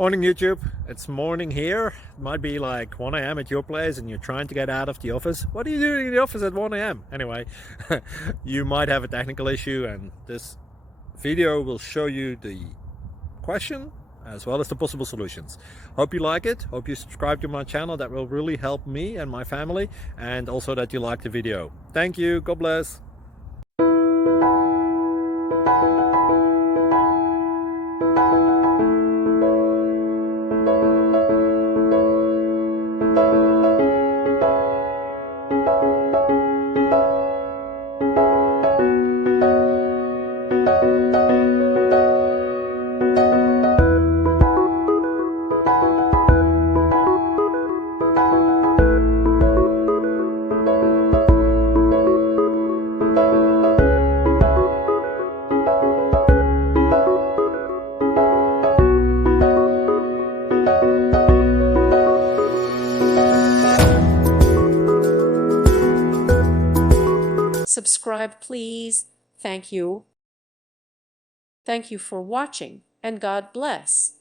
Morning YouTube, it's morning here. It might be like 1 a.m. at your place and you're trying to get out of the office. What are you doing in the office at 1 a.m.? Anyway, you might have a technical issue and this video will show you the question as well as the possible solutions. Hope you like it, hope you subscribe to my channel. That will really help me and my family, and also that you like the video. Thank you, God bless. Subscribe, please. Thank you. Thank you for watching, and God bless.